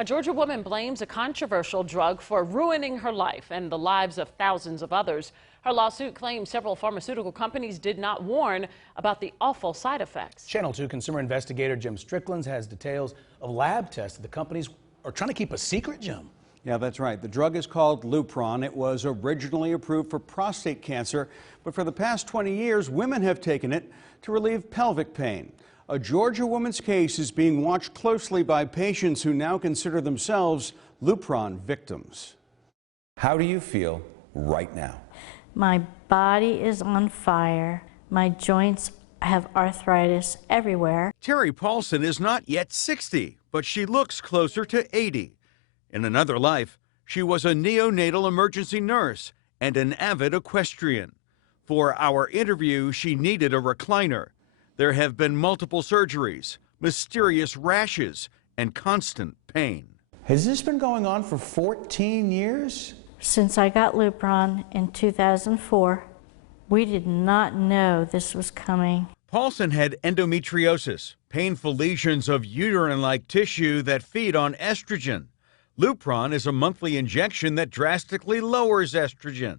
A Georgia woman blames a controversial drug for ruining her life and the lives of thousands of others. Her lawsuit claims several pharmaceutical companies did not warn about the awful side effects. Channel 2 consumer investigator Jim Strickland has details of lab tests that the companies are trying to keep a secret, Jim. Yeah, that's right. The drug is called Lupron. It was originally approved for prostate cancer, but for the past 20 years, women have taken it to relieve pelvic pain. A Georgia woman's case is being watched closely by patients who now consider themselves Lupron victims. How do you feel right now? My body is on fire. My joints have arthritis everywhere. Terry Paulson is not yet 60, but she looks closer to 80. In another life, she was a neonatal emergency nurse and an avid equestrian. For our interview, she needed a recliner. There have been multiple surgeries, mysterious rashes, and constant pain. Has this been going on for 14 years? Since I got Lupron in 2004, we did not know this was coming. Paulson had endometriosis, painful lesions of uterine-like tissue that feed on estrogen. Lupron is a monthly injection that drastically lowers estrogen.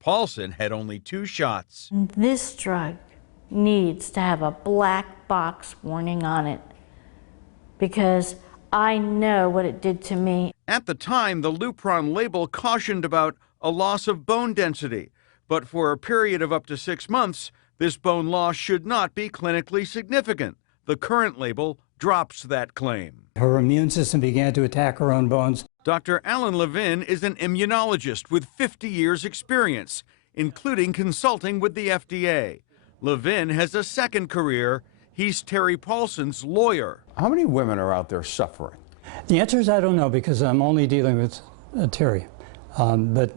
Paulson had only 2 shots. This drug needs to have a black box warning on it because I know what it did to me. At the time, the Lupron label cautioned about a loss of bone density, but for a period of up to 6 months, this bone loss should not be clinically significant. The current label drops that claim. Her immune system began to attack her own bones. Dr. Alan Levin is an immunologist with 50 years' experience, including consulting with the FDA. Levin has a second career. He's Terry Paulson's lawyer. How many women are out there suffering? The answer is I don't know because I'm only dealing with Terry, but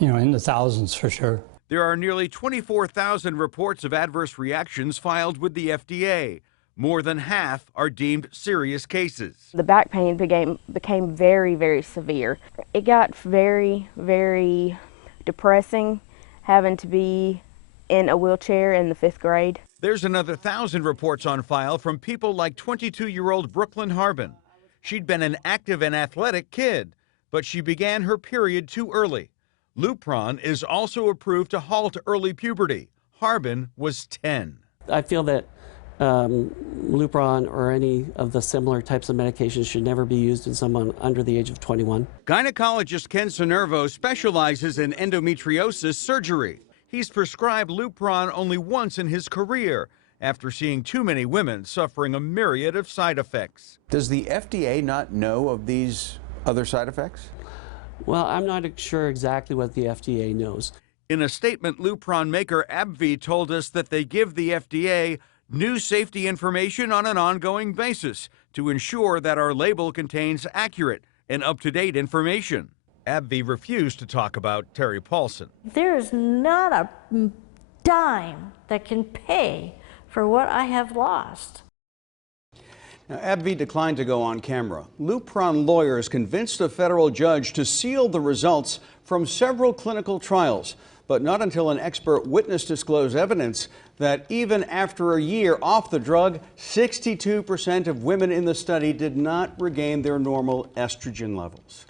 in the thousands for sure. There are nearly 24,000 reports of adverse reactions filed with the FDA. More than half are deemed serious cases. The back pain became very, very severe. It got very, very depressing having to be in a wheelchair in the 5th grade. There's another 1,000 reports on file from people like 22-year-old Brooklyn Harbin. She'd been an active and athletic kid, but she began her period too early. Lupron is also approved to halt early puberty. Harbin was 10. I feel that Lupron or any of the similar types of medications should never be used in someone under the age of 21. Gynecologist Ken Sonervo specializes in endometriosis surgery. He's prescribed Lupron only once in his career after seeing too many women suffering a myriad of side effects. Does the FDA not know of these other side effects? Well, I'm not sure exactly what the FDA knows. In a statement, Lupron maker AbbVie told us that they give the FDA new safety information on an ongoing basis to ensure that our label contains accurate and up-to-date information. AbbVie refused to talk about Terry Paulson. There's not a dime that can pay for what I have lost. Now, AbbVie declined to go on camera. Lupron lawyers convinced a federal judge to seal the results from several clinical trials, but not until an expert witness disclosed evidence that even after a year off the drug, 62% of women in the study did not regain their normal estrogen levels.